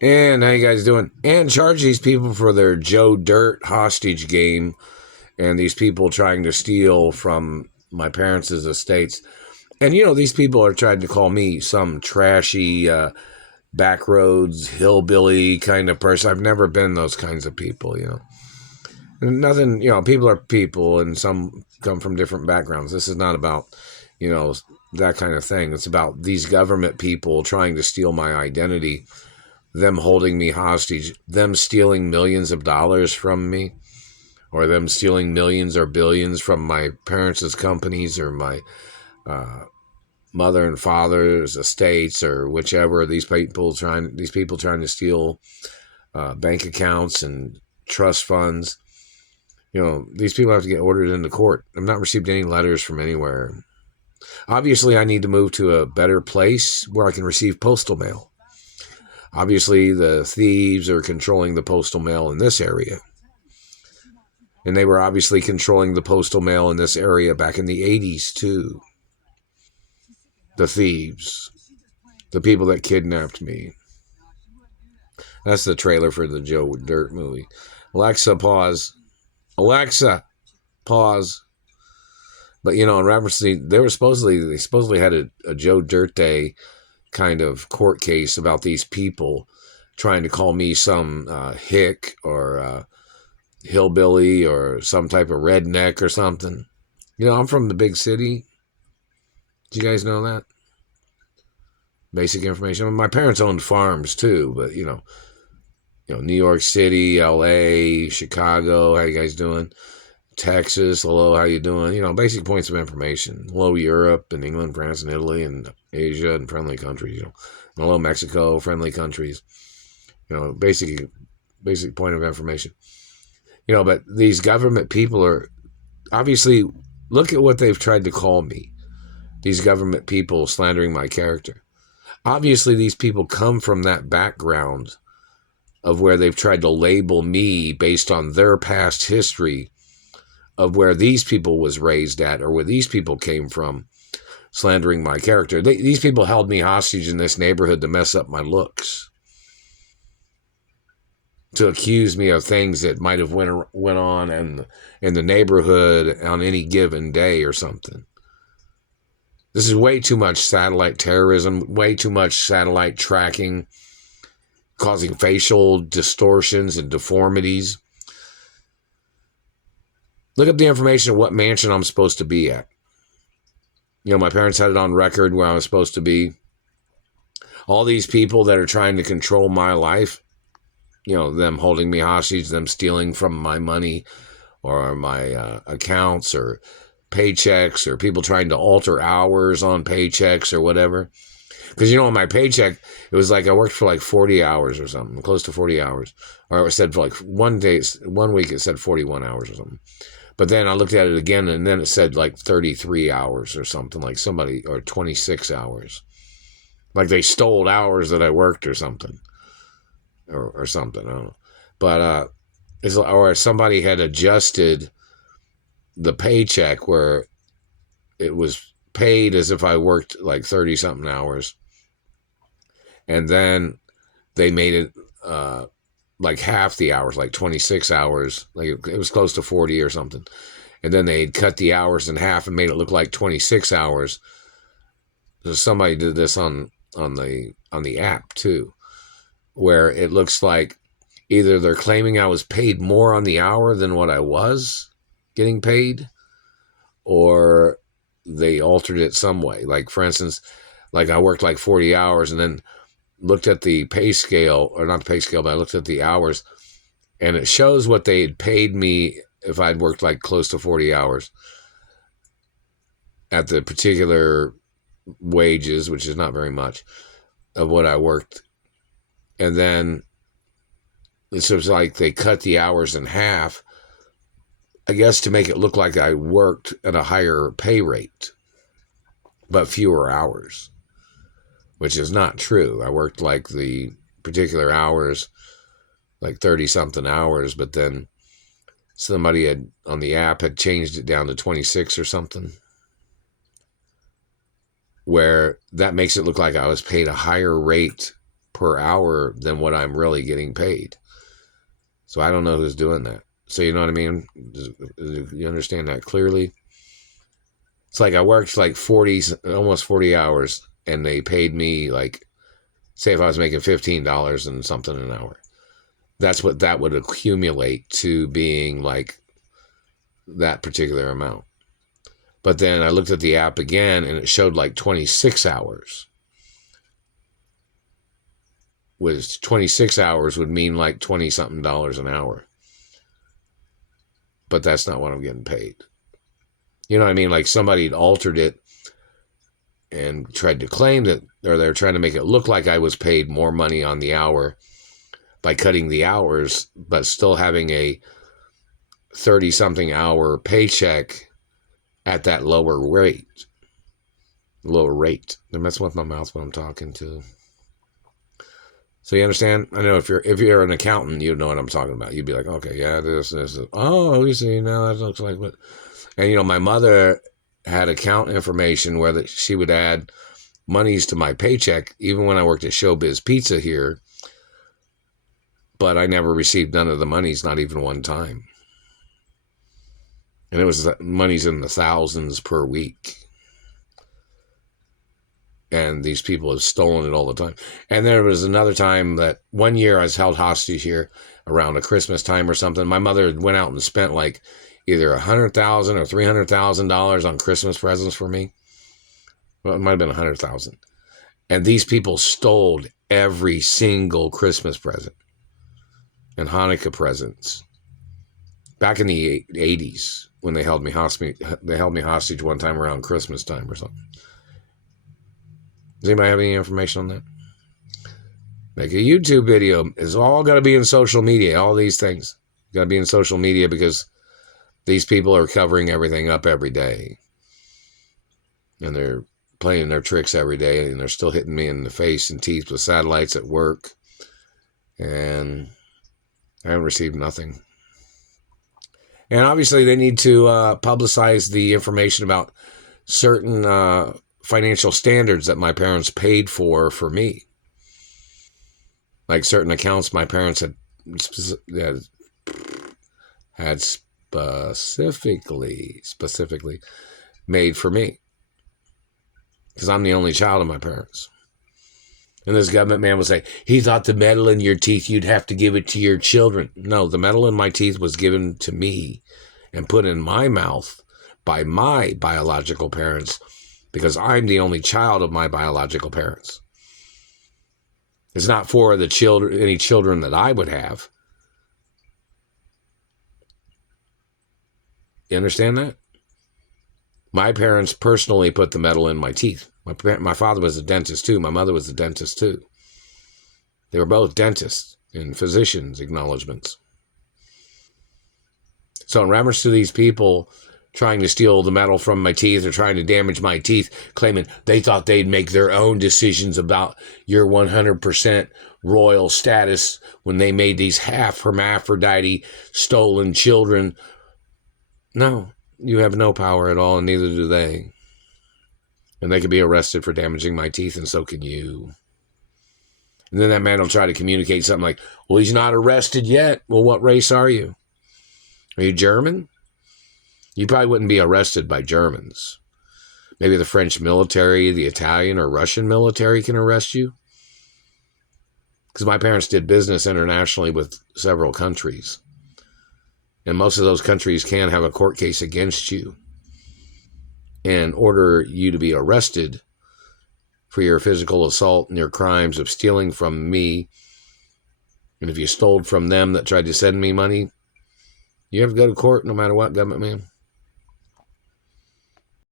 And how you guys doing? And charge these people for their Joe Dirt hostage game and these people trying to steal from my parents' estates. And these people are trying to call me some trashy backroads hillbilly kind of person. I've never been those kinds of people. Nothing, people are people and some come from different backgrounds. This is not about, you know, that kind of thing. It's about these government people trying to steal my identity, them holding me hostage, them stealing millions of dollars from me, or them stealing millions or billions from my parents' companies or my uh, mother and father's estates or whichever. These people trying to steal bank accounts and trust funds. These people have to get ordered into court. I've not received any letters from anywhere. Obviously, I need to move to a better place where I can receive postal mail. Obviously, the thieves are controlling the postal mail in this area. And they were obviously controlling the postal mail in this area back in the 80s, too. The thieves. The people that kidnapped me. That's the trailer for the Joe Dirt movie. Alexa, pause. Alexa, pause. But, in reference to, they supposedly had a Joe Dirt Day kind of court case about these people trying to call me some hick or hillbilly or some type of redneck or something. I'm from the big city. Do you guys know that? Basic information. My parents owned farms too, but New York City, LA, Chicago, how you guys doing? Texas, hello, how you doing? Basic points of information. Hello, Europe and England, France and Italy and Asia and friendly countries. Hello, Mexico, friendly countries. Basic point of information. But these government people are obviously, look at what they've tried to call me. These government people slandering my character. Obviously, these people come from that background of where they've tried to label me based on their past history of where these people was raised at or where these people came from, slandering my character. These people held me hostage in this neighborhood to mess up my looks, to accuse me of things that might have went on in the neighborhood on any given day or something. This is way too much satellite terrorism, way too much satellite tracking, causing facial distortions and deformities. Look up the information of what mansion I'm supposed to be at. My parents had it on record where I was supposed to be. All these people that are trying to control my life, them holding me hostage, them stealing from my money or my accounts or paychecks, or people trying to alter hours on paychecks or whatever. Because, on my paycheck, it was like I worked for like 40 hours or something, close to 40 hours. Or it said for like 1 week, it said 41 hours or something. But then I looked at it again, and then it said like 33 hours or something, like somebody, or 26 hours. Like they stole hours that I worked or something. Or something, I don't know. But, or somebody had adjusted the paycheck where it was paid as if I worked like 30-something hours. And then they made it like half the hours, like 26 hours. Like it was close to 40 or something. And then they'd cut the hours in half and made it look like 26 hours. So somebody did this on the app too, where it looks like either they're claiming I was paid more on the hour than what I was getting paid, or they altered it some way. Like, for instance, like I worked like 40 hours and then looked at the pay scale, or not the pay scale, but I looked at the hours, and it shows what they had paid me if I'd worked like close to 40 hours at the particular wages, which is not very much of what I worked. And then it was like they cut the hours in half, I guess, to make it look like I worked at a higher pay rate, but fewer hours, which is not true. I worked like the particular hours, like 30-something hours, but then somebody had on the app had changed it down to 26 or something, where that makes it look like I was paid a higher rate per hour than what I'm really getting paid. So I don't know who's doing that. So you know what I mean? You understand that clearly? It's like I worked like almost 40 hours, and they paid me like, say if I was making $15 and something an hour. That's what that would accumulate to being like that particular amount. But then I looked at the app again, and it showed like 26 hours. Was 26 hours would mean like 20-something dollars an hour. But that's not what I'm getting paid. You know what I mean? Like somebody had altered it and tried to claim that, or they're trying to make it look like I was paid more money on the hour by cutting the hours, but still having a 30-something hour paycheck at that lower rate. They're messing with my mouth when I'm talking to. So you understand? I know if you're an accountant, you know what I'm talking about. You'd be like, okay, yeah, this. Oh, you see, now that looks like what. And my mother had account information where she would add monies to my paycheck, even when I worked at Showbiz Pizza here. But I never received none of the monies, not even one time. And it was monies in the thousands per week. And these people have stolen it all the time. And there was another time that one year I was held hostage here around a Christmas time or something. My mother went out and spent like either $100,000 or $300,000 on Christmas presents for me. Well, it might have been $100,000. And these people stole every single Christmas present and Hanukkah presents back in the 80s when they held me hostage. They held me hostage one time around Christmas time or something. Does anybody have any information on that? Make a YouTube video. It's all got to be in social media. All these things got to be in social media because these people are covering everything up every day. And they're playing their tricks every day. And they're still hitting me in the face and teeth with satellites at work. And I haven't received nothing. And obviously they need to publicize the information about certain financial standards that my parents paid for me. Like certain accounts my parents had specifically made for me. Because I'm the only child of my parents. And this government man would say, he thought the metal in your teeth, you'd have to give it to your children. No, the metal in my teeth was given to me and put in my mouth by my biological parents because I'm the only child of my biological parents. It's not for the children, any children that I would have. You understand that? My parents personally put the metal in my teeth. My father was a dentist too. My mother was a dentist too. They were both dentists and physicians' acknowledgments. So in reference to these people trying to steal the metal from my teeth or trying to damage my teeth, claiming they thought they'd make their own decisions about your 100% royal status when they made these half hermaphrodite stolen children. No, you have no power at all, and neither do they. And they could be arrested for damaging my teeth, and so can you. And then that man will try to communicate something like, well, he's not arrested yet. Well, what race are you? Are you German? You probably wouldn't be arrested by Germans. Maybe the French military, the Italian or Russian military can arrest you. Because my parents did business internationally with several countries. And most of those countries can have a court case against you and order you to be arrested for your physical assault and your crimes of stealing from me. And if you stole from them that tried to send me money, you have to go to court no matter what, government man.